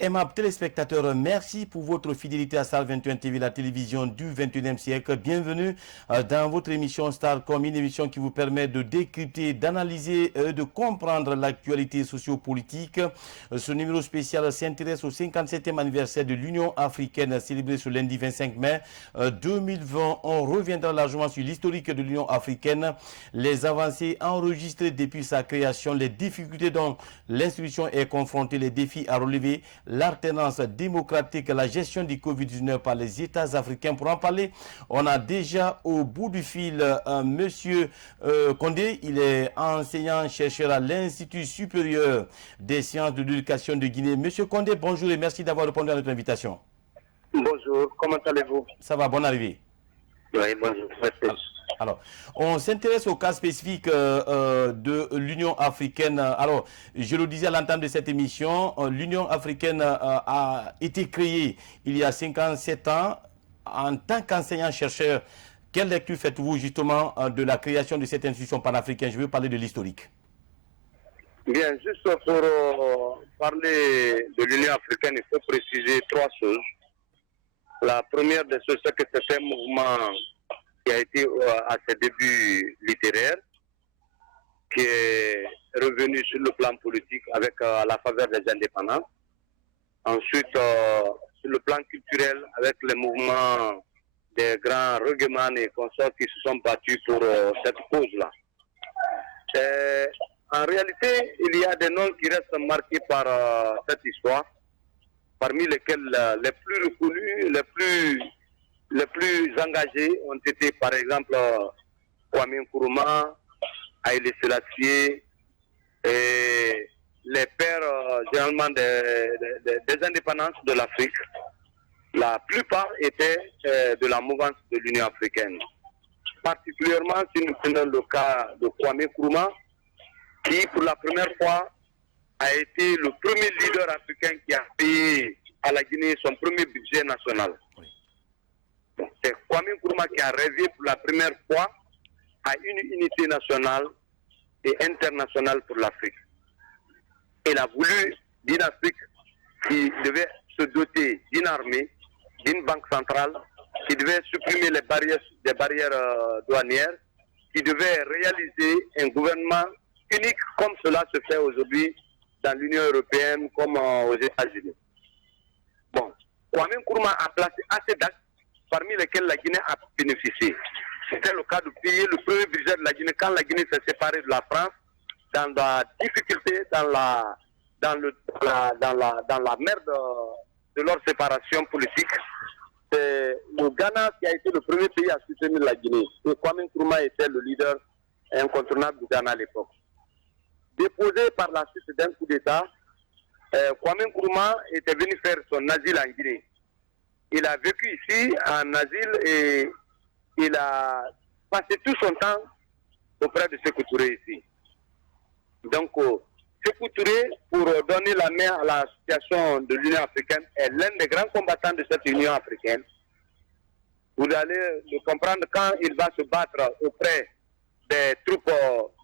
Aimables téléspectateurs, merci pour votre fidélité à Star 21 TV, la télévision du 21e siècle. Bienvenue dans votre émission Starcom, une émission qui vous permet de décrypter, d'analyser, de comprendre l'actualité sociopolitique. Ce numéro spécial s'intéresse au 57e anniversaire de l'Union africaine célébré ce lundi 25 mai 2020. On reviendra largement sur l'historique de l'Union africaine, les avancées enregistrées depuis sa création, les difficultés dont l'institution est confrontée, les défis à relever, l'alternance démocratique, la gestion du Covid-19 par les États africains. Pour en parler, on a déjà au bout du fil Monsieur Condé. Il est enseignant-chercheur à l'Institut supérieur des sciences de l'éducation de Guinée. Monsieur Condé, bonjour et merci d'avoir répondu à notre invitation. Bonjour, comment allez-vous? Ça va, bonne arrivée. Oui, bonjour. Alors, on s'intéresse au cas spécifique de l'Union africaine. Alors, je le disais à l'entame de cette émission, l'Union africaine a été créée il y a 57 ans en tant qu'enseignant-chercheur. Quelle lecture faites-vous justement de la création de cette institution panafricaine? Je veux parler de l'historique. Bien, juste pour parler de l'Union africaine, il faut préciser trois choses. La première des choses, c'est que c'est un mouvement qui a été à ses débuts littéraires, qui est revenu sur le plan politique avec la faveur des indépendances. Ensuite, sur le plan culturel, avec les mouvements des grands rugbyman et consorts qui se sont battus pour cette cause-là. En réalité, il y a des noms qui restent marqués par cette histoire, parmi lesquels les plus reconnus, les plus engagés ont été par exemple Kwame Nkrumah, Haïlé Sélassié et les pères généralement des indépendances de l'Afrique. La plupart étaient de la mouvance de l'Union africaine. Particulièrement si nous prenons le cas de Kwame Nkrumah, qui pour la première fois a été le premier leader africain qui a payé à la Guinée son premier budget national. Oui. C'est Kwame Nkrumah qui a rêvé pour la première fois à une unité nationale et internationale pour l'Afrique. Il a voulu d'une Afrique qui devait se doter d'une armée, d'une banque centrale, qui devait supprimer des barrières douanières, qui devait réaliser un gouvernement unique comme cela se fait aujourd'hui dans l'Union européenne comme aux États-Unis. Bon, Kwame Nkrumah a placé assez d'actes parmi lesquels la Guinée a bénéficié. C'était le cas de payer le premier budget de la Guinée quand la Guinée s'est séparée de la France, dans la difficulté, dans la merde de leur séparation politique. C'est le Ghana qui a été le premier pays à soutenir la Guinée. Et Kwame Nkrumah était le leader incontournable du Ghana à l'époque. Déposé par la suite d'un coup d'État, Kwame Nkrumah était venu faire son asile en Guinée. Il a vécu ici en asile et il a passé tout son temps auprès de Sékou Touré ici. Donc, Sékou Touré, pour donner la main à la situation de l'Union africaine, est l'un des grands combattants de cette Union africaine. Vous allez le comprendre quand il va se battre auprès des troupes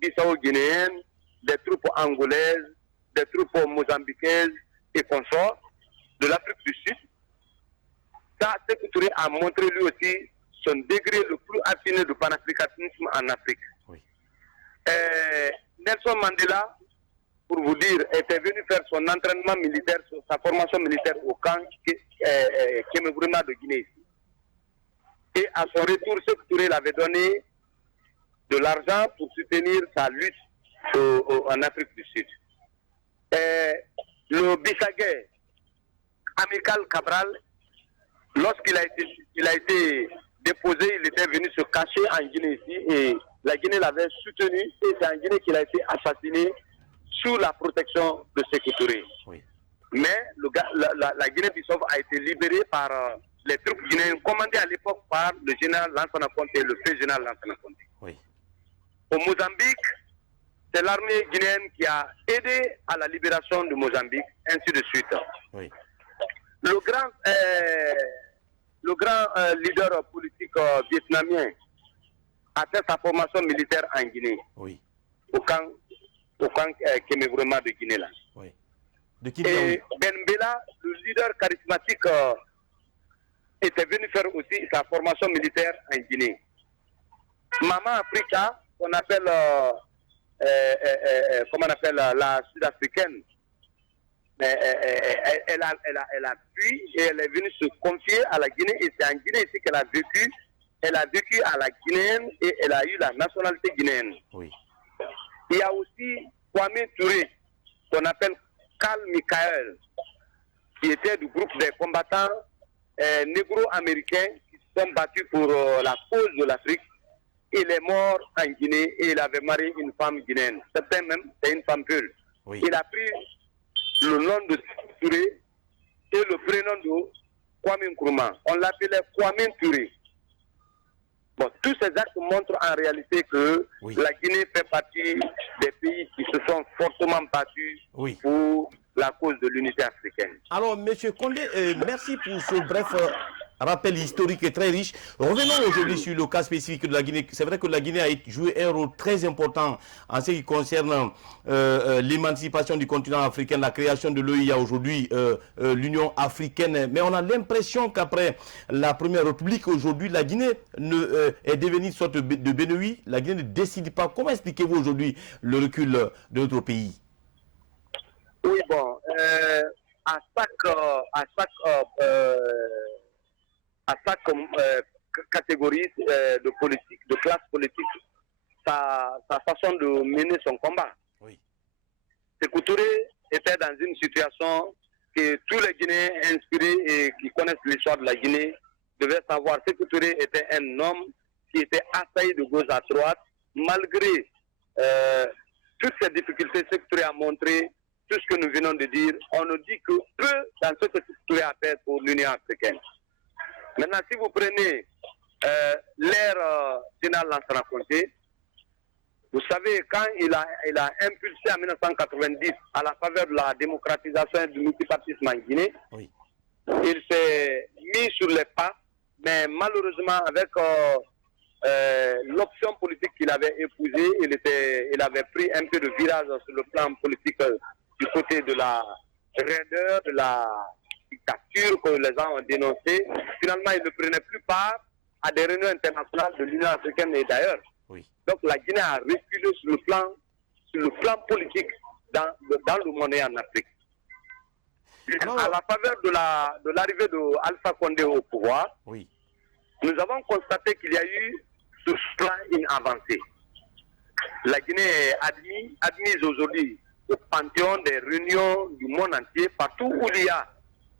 bissau-guinéennes, des troupes angolaises, des troupes mozambiquaises et consorts de l'Afrique du Sud. Ça, Sékou Touré a montré lui aussi son degré le plus affiné de panafricanisme en Afrique. Oui. Nelson Mandela, pour vous dire, était venu faire son entraînement militaire, sa formation militaire au camp Kémébrima de Guinée. Et à son retour, Sékou Touré l'avait donné de l'argent pour soutenir sa lutte en Afrique du Sud. Le Bissagais, Amical Cabral, lorsqu'il a été déposé, il était venu se cacher en Guinée ici et la Guinée l'avait soutenu et c'est en Guinée qu'il a été assassiné sous la protection de Sékou Touré. Oui. Mais la Guinée-Bissau a été libérée par les troupes guinéennes commandées à l'époque par le général Lansana Conté, le fait général Lansana Conté. Oui. Au Mozambique, c'est l'armée guinéenne qui a aidé à la libération de Mozambique, ainsi de suite. Oui. Le grand leader politique vietnamien a fait sa formation militaire en Guinée, oui. au camp Kémébrima de Guinée. Là. Oui. De qui Et Ben Bella, le leader charismatique, était venu faire aussi sa formation militaire en Guinée. Maman Africa, qu'on appelle, comment on appelle la sud-africaine, elle a fui et elle est venue se confier à la Guinée. Et c'est en Guinée ici qu'elle a vécu. Elle a vécu à la guinéenne et elle a eu la nationalité guinéenne. Oui. Il y a aussi Kwame Touré, qu'on appelle Karl Michael, qui était du groupe des combattants négro-américains qui se sont battus pour la cause de l'Afrique. Il est mort en Guinée et il avait marié une femme guinéenne. Certains même, c'est une femme peule. Oui. Il a pris le nom de Touré et le prénom de Kwame Nkrumah. On l'appelait Kwame Touré. Bon, tous ces actes montrent en réalité que la Guinée fait partie des pays qui se sont fortement battus pour la cause de l'unité africaine. Alors, M. Condé, merci pour ce bref rappel historique et très riche. Revenons aujourd'hui sur le cas spécifique de la Guinée. C'est vrai que la Guinée a joué un rôle très important en ce qui concerne l'émancipation du continent africain, la création de l'OIA aujourd'hui, l'Union africaine. Mais on a l'impression qu'après la Première République, aujourd'hui, la Guinée est devenue une sorte de Benoît. La Guinée ne décide pas. Comment expliquez-vous aujourd'hui le recul de notre pays? Oui, bon, à chaque catégorie de politique, de classe politique, sa façon de mener son combat. Oui. Sékou Touré était dans une situation que tous les Guinéens inspirés et qui connaissent l'histoire de la Guinée devaient savoir. Sékou Touré était un homme qui était assailli de gauche à droite. Malgré toutes ces difficultés, Sékou Touré a montré tout ce que nous venons de dire. On ne dit que peu dans ce que Sékou Touré a fait pour l'Union africaine. Maintenant, si vous prenez l'ère générale Lansana Conté, vous savez, quand il a impulsé en 1990 à la faveur de la démocratisation et du multipartisme en Guinée, il s'est mis sur les pas, mais malheureusement, avec l'option politique qu'il avait épousée, il avait pris un peu de virage sur le plan politique du côté de la raideur, de la dictature que les gens ont dénoncé. Finalement, il ne prenait plus part à des réunions internationales de l'Union africaine et d'ailleurs. Donc la Guinée a reculé sur le plan politique dans le monde et en Afrique. Alors, à la faveur de l'arrivée d'Alpha Condé au pouvoir, nous avons constaté qu'il y a eu sur ce plan une avancée. La Guinée est admise aujourd'hui au panthéon des réunions du monde entier, partout où il y a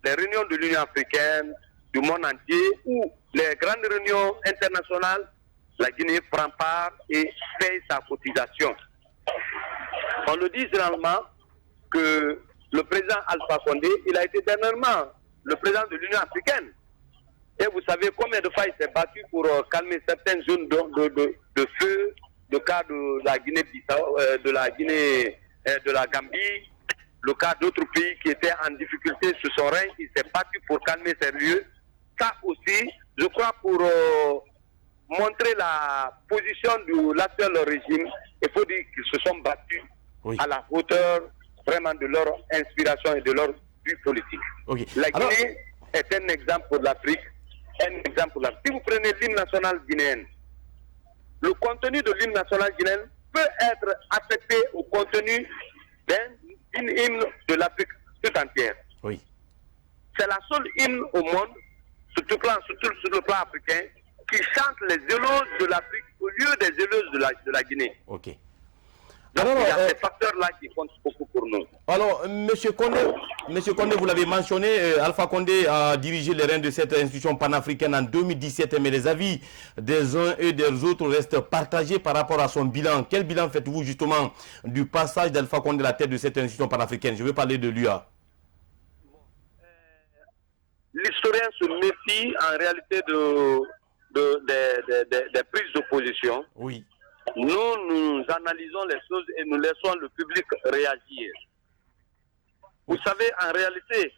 les réunions de l'Union africaine, du monde entier, ou les grandes réunions internationales, la Guinée prend part et paye sa cotisation. On le dit généralement que le président Alpha Condé, il a été dernièrement le président de l'Union africaine. Et vous savez combien de fois il s'est battu pour calmer certaines zones de feu, le cas de la Guinée-Bissau, de la Guinée, de la Gambie, le cas d'autres pays qui étaient en difficulté sur son règne, il s'est battu pour calmer ces lieux. Ça aussi, je crois, pour montrer la position de l'actuel régime, il faut dire qu'ils se sont battus à la hauteur vraiment de leur inspiration et de leur but politique. La Guinée est un exemple pour l'Afrique, un exemple pour l'Afrique. Si vous prenez l'hymne national guinéen, le contenu de l'hymne national guinéen peut être affecté au contenu d'une hymne de l'Afrique tout entière. C'est la seule hymne au monde, sur le plan africain, qui chante les éloges de l'Afrique au lieu des éloges de la Guinée. Donc, il y a ces facteurs-là qui comptent beaucoup pour nous. Alors, M. Condé, vous l'avez mentionné, Alpha Condé a dirigé les rênes de cette institution panafricaine en 2017, mais les avis des uns et des autres restent partagés par rapport à son bilan. Quel bilan faites-vous justement du passage d'Alpha Condé à la tête de cette institution panafricaine? Je veux parler de l'UA. L'historien se méfie en réalité des prises de position. Nous analysons les choses et nous laissons le public réagir. Vous savez, en réalité,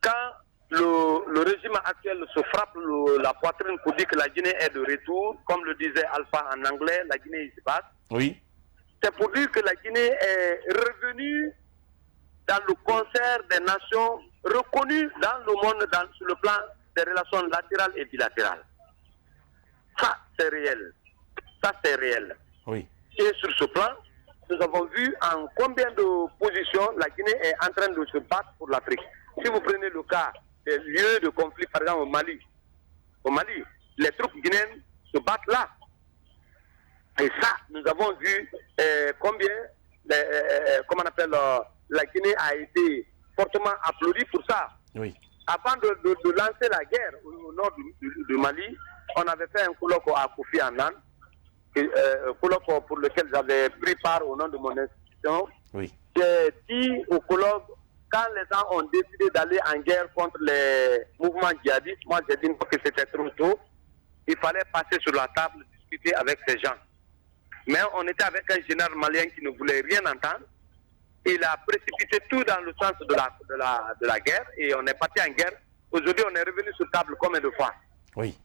quand le régime actuel se frappe la poitrine pour dire que la Guinée est de retour, comme le disait Alpha en anglais, la Guinée is back, c'est pour dire que la Guinée est revenue dans le concert des nations reconnues dans le monde sur le plan des relations latérales et bilatérales. Ça, c'est réel. Ça, c'est réel. Oui. Et sur ce plan, nous avons vu en combien de positions la Guinée est en train de se battre pour l'Afrique. Si vous prenez le cas des lieux de conflit, par exemple au Mali, les troupes guinéennes se battent là. Et ça, nous avons vu combien, comment on appelle, la Guinée a été fortement applaudie pour ça. Oui. Avant de lancer la guerre au nord du Mali, on avait fait un colloque à Kofi Annan, colloque pour lequel j'avais pris part au nom de mon institution. Oui. J'ai dit au colloque, quand les gens ont décidé d'aller en guerre contre les mouvements djihadistes, moi j'ai dit que c'était trop tôt, il fallait passer sur la table, discuter avec ces gens. Mais on était avec un général malien qui ne voulait rien entendre. Il a précipité tout dans le sens de la guerre et on est parti en guerre. Aujourd'hui, on est revenu sur table combien de fois? Oui.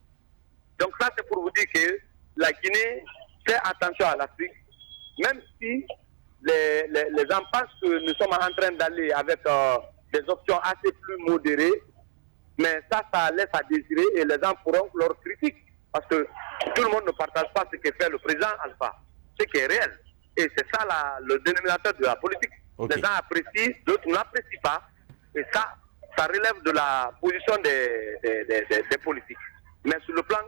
Donc ça, c'est pour vous dire que la Guinée fait attention à l'Afrique, même si les gens pensent que nous sommes en train d'aller avec des options assez plus modérées, mais ça laisse à désirer et les gens pourront leur critique. Parce que tout le monde ne partage pas ce que fait le président Alpha, ce qui est réel. Et c'est ça le dénominateur de la politique. Okay. Les gens apprécient, d'autres n'apprécient pas. Et ça relève de la position des politiques. Mais sur le plan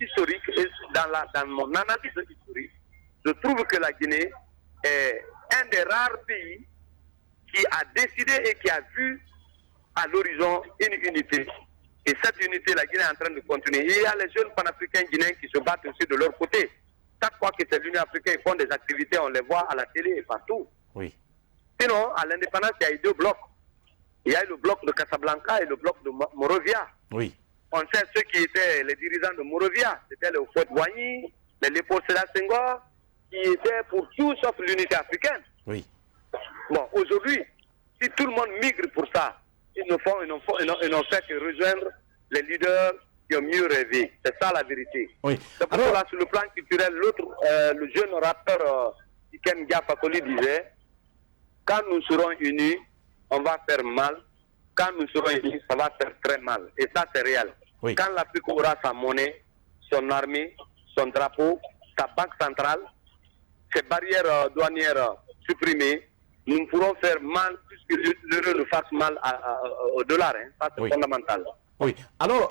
historique, et dans mon analyse historique, je trouve que la Guinée est un des rares pays qui a décidé et qui a vu à l'horizon une unité. Et cette unité, la Guinée est en train de continuer. Il y a les jeunes panafricains guinéens qui se battent aussi de leur côté. Chaque fois que c'est l'Union africaine, ils font des activités, on les voit à la télé et partout. Oui. Sinon, à l'indépendance, il y a eu 2 blocs. Il y a eu le bloc de Casablanca et le bloc de Monrovia. Oui. On sait ceux qui étaient les dirigeants de Monrovia. C'était le Houphouët-Boigny, les Léopold Sédar Senghor, qui étaient pour tout sauf l'unité africaine. Oui. Bon, aujourd'hui, si tout le monde migre pour ça, ils n'ont fait que rejoindre les leaders qui ont mieux rêvé. C'est ça la vérité. Oui. C'est pour cela, sur le plan culturel, le jeune rappeur Tiken Jah Fakoly disait, quand nous serons unis, on va faire mal. Quand nous serons unis, ça va faire très mal. Et ça, c'est réel. Oui. Quand l'Afrique aura sa monnaie, son armée, son drapeau, sa banque centrale, ses barrières douanières supprimées, nous pourrons faire mal plus que l'euro ne fasse mal au dollar. Hein. Ça, c'est fondamental. Oui. Alors,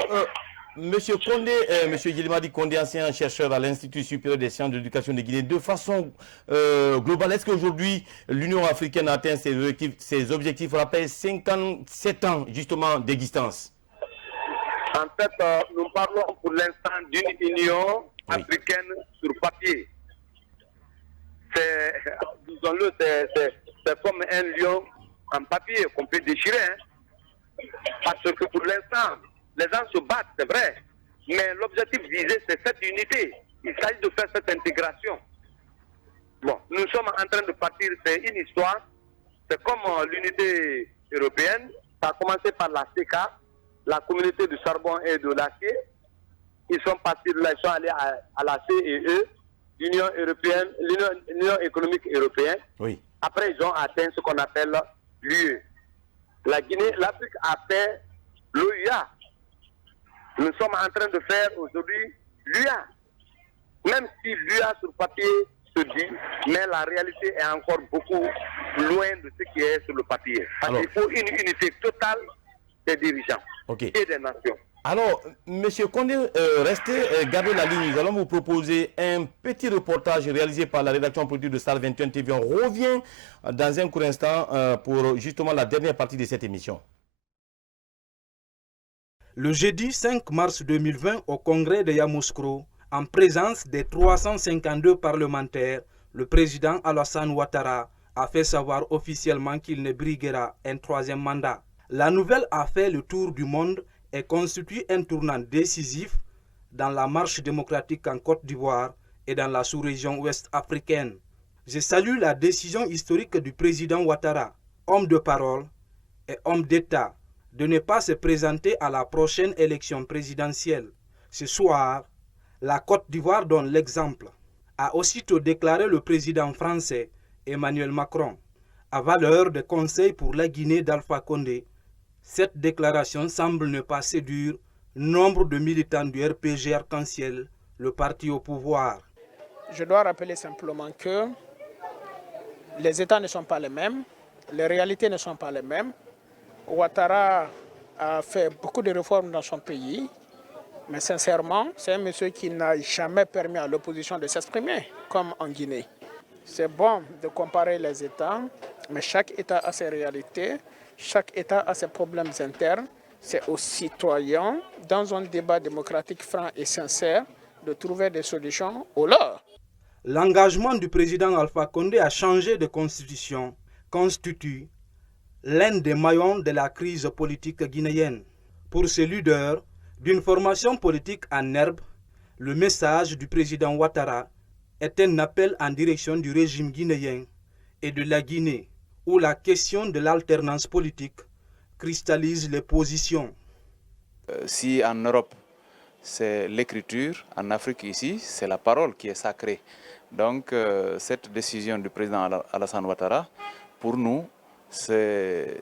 Monsieur Condé, Monsieur Yelimadi Condé, ancien chercheur à l'Institut supérieur des sciences de l'éducation de Guinée, de façon globale, est-ce qu'aujourd'hui l'Union africaine a atteint ses objectifs après 57 ans justement d'existence? En fait, nous parlons pour l'instant d'une Union africaine sur papier. Disons-le, c'est comme un lion en papier qu'on peut déchirer. Hein. Parce que pour l'instant, les gens se battent, c'est vrai. Mais l'objectif visé, c'est cette unité. Il s'agit de faire cette intégration. Bon, nous sommes en train de partir, c'est une histoire. C'est comme l'unité européenne. Ça a commencé par la CECA, la communauté du charbon et de l'acier. Ils sont partis de là, ils sont allés à la CEE, l'Union européenne, l'Union économique européenne. Oui. Après, ils ont atteint ce qu'on appelle l'UE. La Guinée, l'Afrique a fait l'OUA. Nous sommes en train de faire aujourd'hui l'UA. Même si l'UA sur papier se dit, mais la réalité est encore beaucoup loin de ce qui est sur le papier. Parce qu'il faut une unité totale des dirigeants et des nations. Alors, Monsieur Condé, restez, gardez la ligne. Nous allons vous proposer un petit reportage réalisé par la rédaction politique de Star 21 TV. On revient dans un court instant pour justement la dernière partie de cette émission. Le jeudi 5 mars 2020, au congrès de Yamoussoukro, en présence des 352 parlementaires, le président Alassane Ouattara a fait savoir officiellement qu'il ne briguera un 3e mandat. La nouvelle a fait le tour du monde et constitue un tournant décisif dans la marche démocratique en Côte d'Ivoire et dans la sous-région ouest africaine. Je salue la décision historique du président Ouattara, homme de parole et homme d'État, de ne pas se présenter à la prochaine élection présidentielle. Ce soir, la Côte d'Ivoire donne l'exemple, a aussitôt déclaré le président français Emmanuel Macron. à valeur de conseil pour la Guinée d'Alpha Condé. Cette déclaration semble ne pas séduire nombre de militants du RPG Arc-en-Ciel, le parti au pouvoir. Je dois rappeler simplement que les États ne sont pas les mêmes, les réalités ne sont pas les mêmes. Ouattara a fait beaucoup de réformes dans son pays, mais sincèrement, c'est un monsieur qui n'a jamais permis à l'opposition de s'exprimer, comme en Guinée. C'est bon de comparer les États, mais chaque État a ses réalités, chaque État a ses problèmes internes. C'est aux citoyens, dans un débat démocratique franc et sincère, de trouver des solutions aux leurs. L'engagement du président Alpha Condé à changer de constitution constitue l'un des maillons de la crise politique guinéenne. Pour ce leader d'une formation politique en herbe, le message du président Ouattara est un appel en direction du régime guinéen et de la Guinée, où la question de l'alternance politique cristallise les positions. Si en Europe, c'est l'écriture, en Afrique ici, c'est la parole qui est sacrée. Donc cette décision du président Alassane Ouattara, pour nous, c'est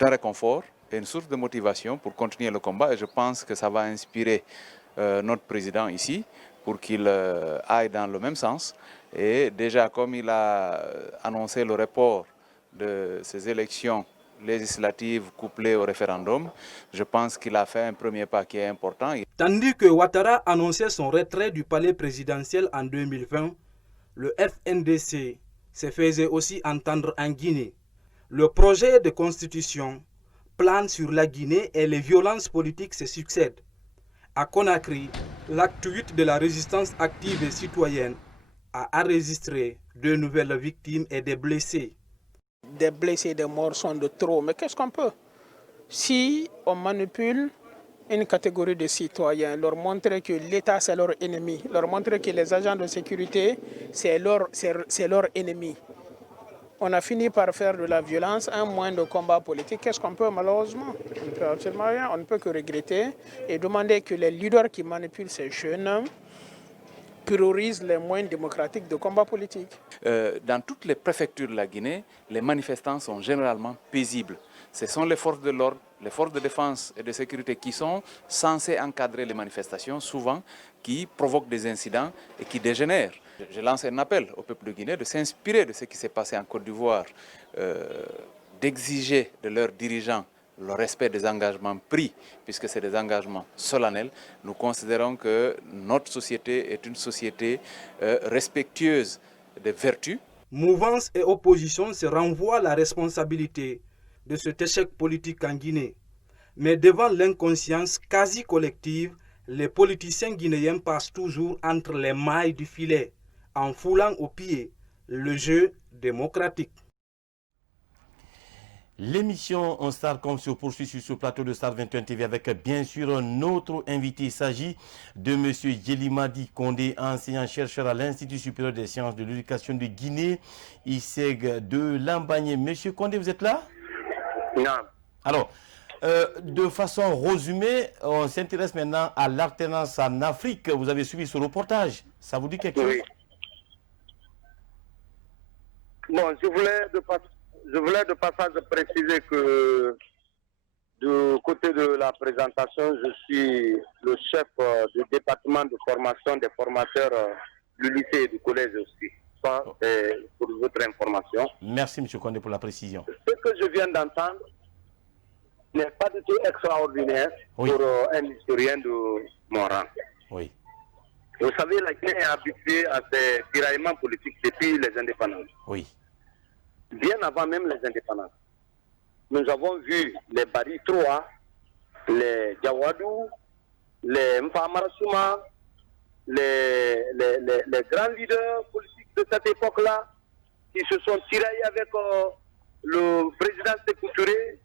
un réconfort et une source de motivation pour continuer le combat. Et je pense que ça va inspirer notre président ici pour qu'il aille dans le même sens. Et déjà, comme il a annoncé le report de ces élections législatives couplées au référendum, je pense qu'il a fait un premier pas qui est important. Tandis que Ouattara annonçait son retrait du palais présidentiel en 2020, le FNDC se faisait aussi entendre en Guinée. Le projet de constitution plane sur la Guinée et les violences politiques se succèdent. À Conakry, l'acte 8 de la résistance active et citoyenne a enregistré 2 nouvelles victimes et des blessés. Des blessés et des morts sont de trop, mais qu'est-ce qu'on peut? Si on manipule une catégorie de citoyens, leur montrer que l'État c'est leur ennemi, leur montrer que les agents de sécurité c'est leur ennemi. On a fini par faire de la violence un moyen de combat politique. Qu'est-ce qu'on peut malheureusement? On ne peut absolument rien, on ne peut que regretter et demander que les leaders qui manipulent ces jeunes priorisent les moyens démocratiques de combat politique. Dans toutes les préfectures de la Guinée, les manifestants sont généralement paisibles. Ce sont les forces de l'ordre, les forces de défense et de sécurité qui sont censées encadrer les manifestations, souvent qui provoquent des incidents et qui dégénèrent. Je lance un appel au peuple de Guinée de s'inspirer de ce qui s'est passé en Côte d'Ivoire, d'exiger de leurs dirigeants le respect des engagements pris, puisque c'est des engagements solennels. Nous considérons que notre société est une société respectueuse des vertus. Mouvance et opposition se renvoient la responsabilité de cet échec politique en Guinée. Mais devant l'inconscience quasi collective, les politiciens guinéens passent toujours entre les mailles du filet, en foulant aux pieds le jeu démocratique. L'émission Starcom se poursuit sur ce plateau de Star 21 TV avec bien sûr un autre invité. Il s'agit de M. Yelimadi Condé, enseignant-chercheur à l'Institut supérieur des sciences de l'éducation de Guinée, ISEG de Lambagne. M. Condé, vous êtes là? Non. Alors, de façon résumée, on s'intéresse maintenant à l'alternance en Afrique. Vous avez suivi ce reportage. Ça vous dit quelque chose? Oui. Bon, je voulais de passage préciser que du côté de la présentation, je suis le chef du département de formation des formateurs du lycée et du collège aussi. Ça, c'est pour votre information. Merci, M. Condé, pour la précision. Ce que je viens d'entendre n'est pas du tout extraordinaire pour un historien de mon rang. Oui. Vous savez, la Guinée est habituée à ces tiraillements politiques depuis les indépendances. Oui. Bien avant même les indépendances. Nous avons vu les Bari Troa, les Djawadou, les Mfamarasuma, les grands leaders politiques de cette époque-là qui se sont tiraillés avec le président Sékou Touré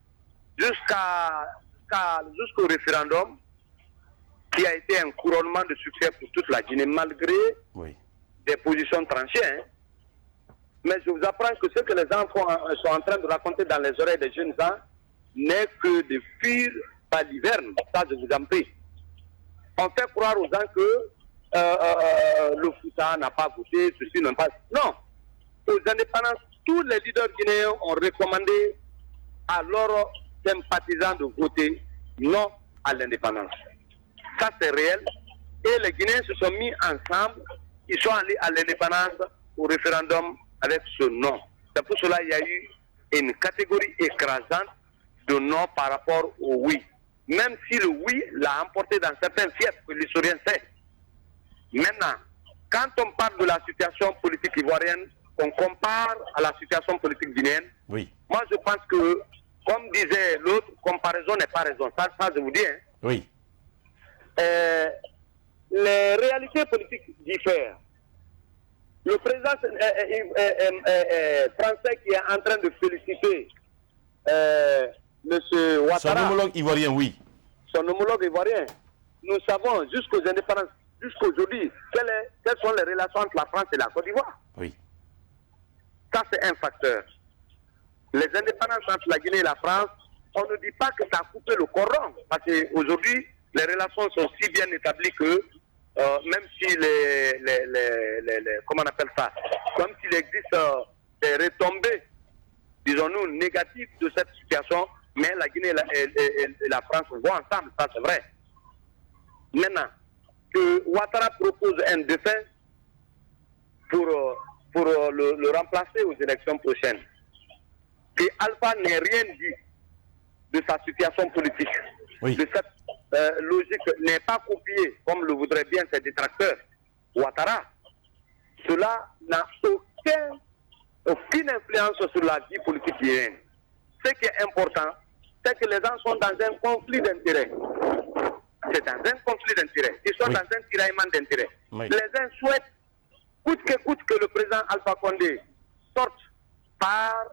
jusqu'au référendum qui a été un couronnement de succès pour toute la Guinée malgré des positions tranchées. Hein. Mais je vous apprends que ce que les enfants sont en train de raconter dans les oreilles des jeunes gens n'est que de fuir par l'hiverne. Ça, je vous en prie. On fait croire aux gens que le Fouta n'a pas voté, ceci n'a pas... Non. Aux indépendances, tous les leaders guinéens ont recommandé à leurs sympathisants de voter non à l'indépendance. Ça, c'est réel. Et les Guinéens se sont mis ensemble. Ils sont allés à l'indépendance au référendum avec ce non. C'est pour cela qu'il y a eu une catégorie écrasante de non par rapport au oui. Même si le oui l'a emporté dans certains fiefs que l'historien sait. Maintenant, quand on parle de la situation politique ivoirienne, on compare à la situation politique guinéenne. Oui. Moi, je pense que, comme disait l'autre, comparaison n'est pas raison. Ça je vous dis. Hein. Oui. Les réalités politiques diffèrent. Le président français qui est en train de féliciter M. Ouattara, son homologue ivoirien, oui. Son homologue ivoirien, nous savons jusqu'aux indépendances, jusqu'aujourd'hui, quelles sont les relations entre la France et la Côte d'Ivoire. Oui. Ça, c'est un facteur. Les indépendances entre la Guinée et la France, on ne dit pas que ça a coupé le cordon, parce qu'aujourd'hui, les relations sont si bien établies que même si comment on appelle ça, comme s'il existe des retombées, disons-nous, négatives de cette situation, mais la Guinée et la France vont ensemble, ça c'est vrai. Maintenant, que Ouattara propose un défunt pour le remplacer aux élections prochaines, que Alpha n'ait rien dit de sa situation politique, oui. de cette logique n'est pas copiée comme le voudraient bien ses détracteurs, Ouattara, cela n'a aucune influence sur la vie politique guinéenne. Ce qui est important, c'est que les gens sont dans un conflit d'intérêts. C'est dans un conflit d'intérêts. Ils sont dans un tiraillement d'intérêts. Oui. Les uns souhaitent, coûte que le président Alpha Condé sorte par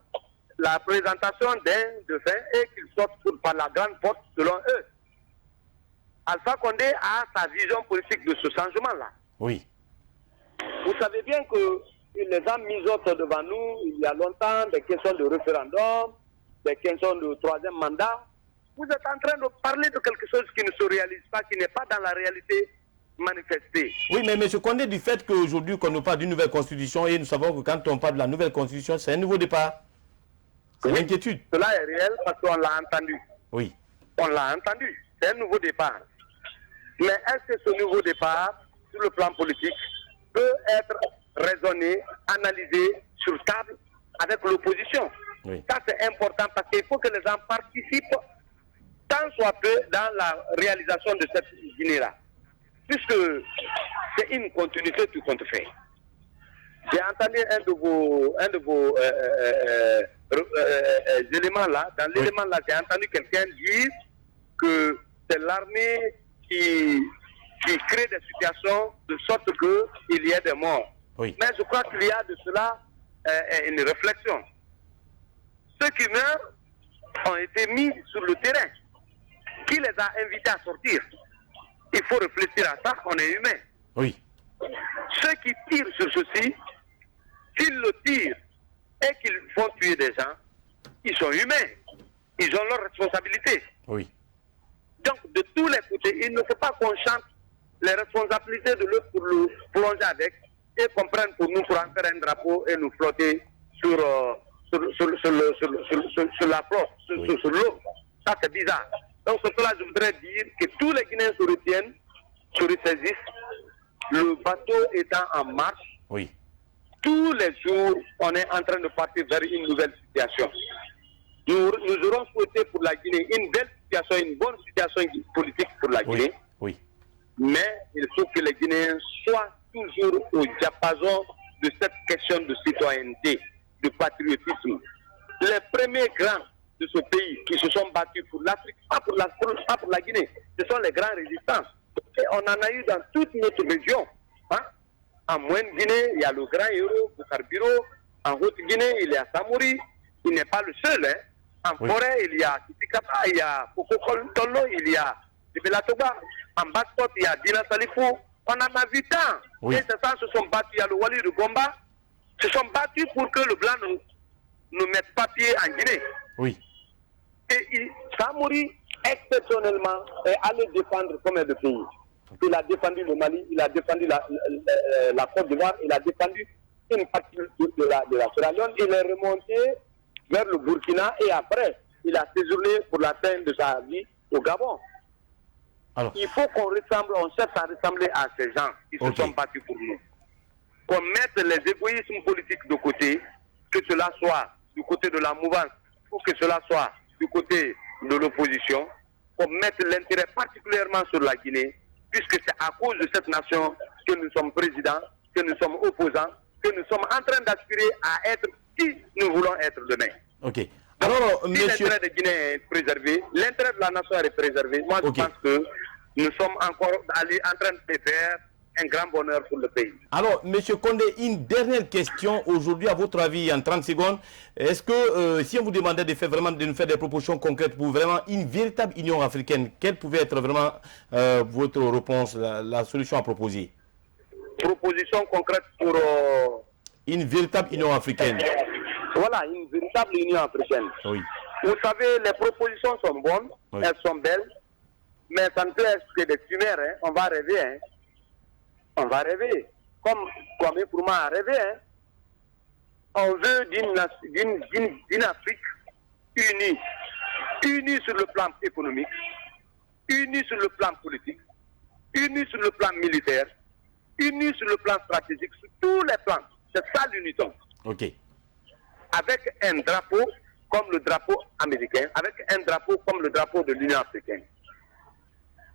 la présentation d'un défunt et qu'il sorte par la grande porte selon eux. Alpha Condé a sa vision politique de ce changement-là. Oui. Vous savez bien que les gens mijotent devant nous il y a longtemps des questions de référendum, des questions de troisième mandat. Vous êtes en train de parler de quelque chose qui ne se réalise pas, qui n'est pas dans la réalité manifestée. Oui, mais M. Condé, du fait qu'aujourd'hui, qu'on nous parle d'une nouvelle constitution, et nous savons que quand on parle de la nouvelle constitution, c'est un nouveau départ. C'est l'inquiétude. Cela est réel parce qu'on l'a entendu. Oui. On l'a entendu. C'est un nouveau départ. Mais est-ce que ce nouveau départ, sur le plan politique, peut être raisonné, analysé sur table avec l'opposition? Oui. Ça, c'est important parce qu'il faut que les gens participent tant soit peu dans la réalisation de cette Guinée-là. Puisque c'est une continuité du compte fait. J'ai entendu un de vos éléments là. Dans l'élément là, j'ai entendu quelqu'un dire que c'est l'armée qui crée des situations de sorte qu'il y ait des morts. Oui. Mais je crois qu'il y a de cela une réflexion. Ceux qui meurent ont été mis sur le terrain. Qui les a invités à sortir? Il faut réfléchir à ça, on est humain. Oui. Ceux qui tirent sur ceci, s'ils le tirent et qu'ils font tuer des gens, ils sont humains. Ils ont leur responsabilité. Oui. Donc, de tous les côtés, il ne faut pas qu'on chante les responsabilités de l'autre pour le plonger avec et qu'on prenne pour nous pour en faire un drapeau et nous flotter sur la flotte, sur l'eau. Ça, c'est bizarre. Donc, c'est cela, je voudrais dire que tous les Guinéens se retiennent, se ressaisissent. Le bateau étant en marche, oui. Tous les jours, on est en train de partir vers une nouvelle situation. Nous aurons souhaité pour la Guinée une belle situation, une bonne situation politique pour la Guinée. Oui. Mais il faut que les Guinéens soient toujours au diapason de cette question de citoyenneté, de patriotisme. Les premiers grands de ce pays qui se sont battus pour l'Afrique, pas pour la Guinée, ce sont les grands résistants. Et on en a eu dans toute notre région. Hein? En Moyenne-Guinée, il y a le grand héros, Boukarbiro. En Haute-Guinée, il y a Samouri. Il n'est pas le seul. Hein? En forêt, il y a Titikapa, il y a Koko Tolo, il y a Tibelatoba. En Basse-Côte, il y a Dina Salifou. On en a vu tant. Oui. Et ces gens se sont battus. Il y a le Wali de Gomba. Se sont battus pour que le blanc ne mette pas pied en Guinée. Oui. Et Samouri, exceptionnellement, est allé défendre combien de pays? Il a défendu le Mali, il a défendu la Côte d'Ivoire, il a défendu une partie de la Sierra Leone, il est remonté vers le Burkina et après, il a séjourné pour la fin de sa vie au Gabon. Alors, il faut qu'on ressemble, on cherche à ressembler à ces gens qui se sont battus pour nous. Qu'on mette les égoïsmes politiques de côté, que cela soit du côté de la mouvance ou que cela soit du côté de l'opposition, qu'on mette l'intérêt particulièrement sur la Guinée, puisque c'est à cause de cette nation que nous sommes présidents, que nous sommes opposants, que nous sommes en train d'aspirer à être qui nous voulons être demain. Ok. Alors, si l'intérêt de Guinée est préservé, l'intérêt de la nation est préservé. Moi, je pense que nous sommes encore en train de faire un grand bonheur pour le pays. Alors, M. Condé, une dernière question. Aujourd'hui, à votre avis, en 30 secondes, est-ce que si on vous demandait de nous faire des propositions concrètes pour vraiment une véritable Union africaine, quelle pouvait être vraiment votre réponse, la solution à proposer? Proposition concrète pour... une véritable Union africaine. Voilà, une véritable Union africaine. Oui. Vous savez, les propositions sont bonnes, elles sont belles, mais ça ne peut être que des chimères, hein. On va rêver, hein. On va rêver. Comme Kwame Nkrumah a rêvé, hein. On veut d'une Afrique unie. Unie sur le plan économique, unie sur le plan politique, unie sur le plan militaire, unie sur le plan stratégique, sur tous les plans. C'est ça l'uniton. Ok. Avec un drapeau comme le drapeau américain, avec un drapeau comme le drapeau de l'Union africaine.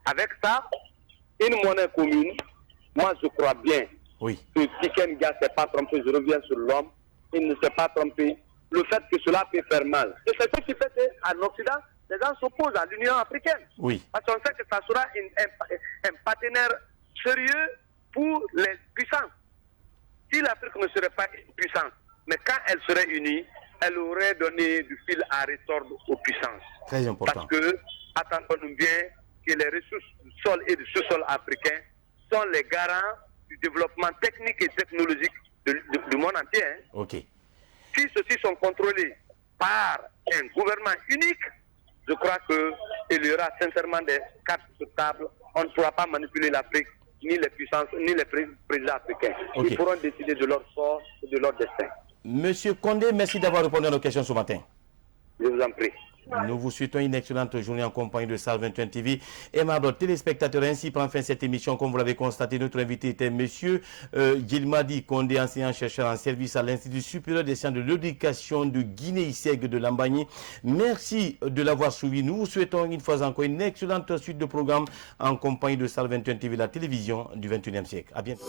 Avec ça, une monnaie commune, moi je crois bien que Tiken-Dia ne s'est pas trompé, je reviens sur l'homme, il ne s'est pas trompé. Le fait que cela peut faire mal. Et c'est ce qui fait qu'en Occident, les gens s'opposent à l'Union africaine. Oui. Parce qu'on sait que ça sera un partenaire sérieux pour les puissances. Si l'Afrique ne serait pas une puissance, mais quand elle serait unie, elle aurait donné du fil à retordre aux puissances. Très important. Parce que, attendons-nous bien, que les ressources du sol et du sous-sol africain sont les garants du développement technique et technologique du monde entier. Hein. Ok. Si ceux-ci sont contrôlés par un gouvernement unique, je crois qu'il y aura sincèrement des cartes sur table. On ne pourra pas manipuler l'Afrique, ni les puissances, ni les présidents africains. Ils pourront décider de leur sort et de leur destin. Monsieur Condé, merci d'avoir répondu à nos questions ce matin. Je vous en prie. Nous vous souhaitons une excellente journée en compagnie de Star 21 TV. Aimables téléspectateurs, ainsi prend fin cette émission. Comme vous l'avez constaté, notre invité était Monsieur Yilmadi Condé, enseignant-chercheur en service à l'Institut supérieur des sciences de l'éducation de Guinée-Issègue de Lambagny. Merci de l'avoir suivi. Nous vous souhaitons une fois encore une excellente suite de programmes en compagnie de Star 21 TV, la télévision du 21e siècle. À bientôt.